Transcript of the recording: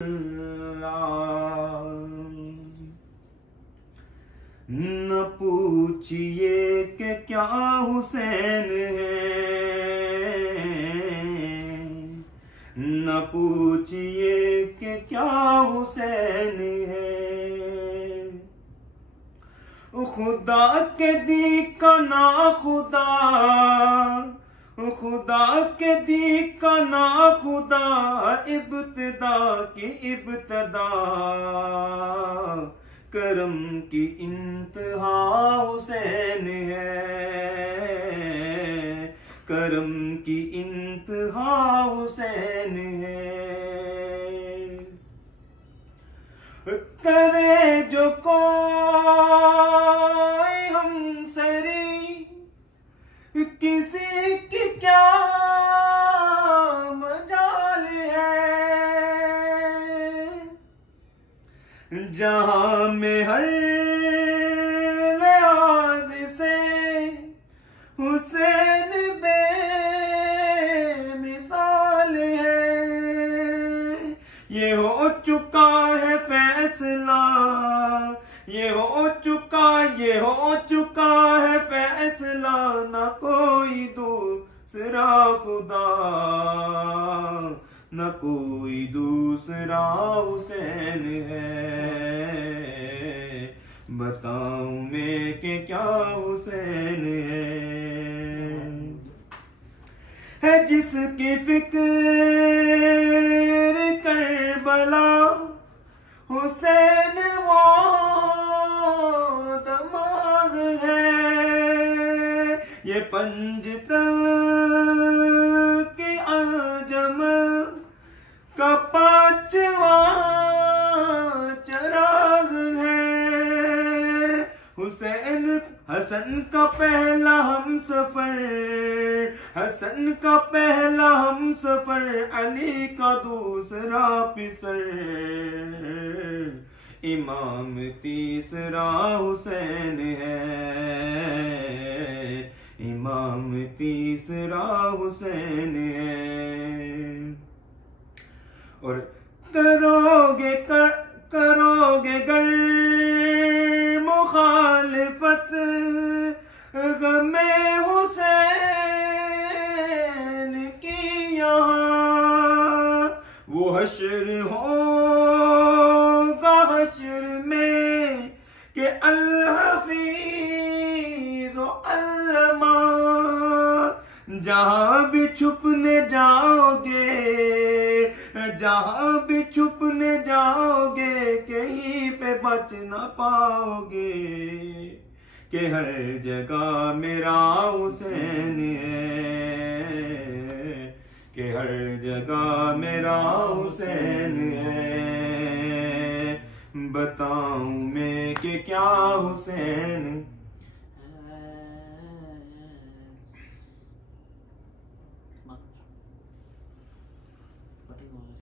न पूछिए कि क्या हुसैन है, न पूछिए कि क्या हुसैन है। खुदा के दी का ना खुदा, खुदा के दी का ना खुदा, इब्तिदा की इब्तिदा, करम की इंतहा हुसैन है, करम की इंतहा हुसैन है। करे जो कोई हमसरी, किसी की क्या मजाल है, जहां में हर लिहाज से हुसैन बेमिसाल है। ये हो चुका है फैसला, ये हो चुका है फैसला, न कोई दूसरा खुदा, न कोई दूसरा हुसैन है। बताऊं मैं कि क्या हुसैन है जिसकी फिक्र करबला, हुसैन वो दमाग है। ये पंजतन की अंजम का पांचवा चराग है। हुसैन हसन का पहला हम सफर, हसन का पहला हम सफर, अली का दूसरा पिसर, इमाम तीसरा हुसैन है, इमाम तीसरा हुसैन है। और करोगे गर मुखालिफत, गमे हुसैन की यहाँ, वो हश्र होगा हश्र में कि अल-हफीज अल्लमा। जहां भी छुपने जाओगे, जहां भी छुपने जाओगे, कहीं पे बच न पाओगे, कि हर जगह मेरा हुसैन है, कि हर जगह मेरा हुसैन है। बताऊं मैं कि क्या हुसैन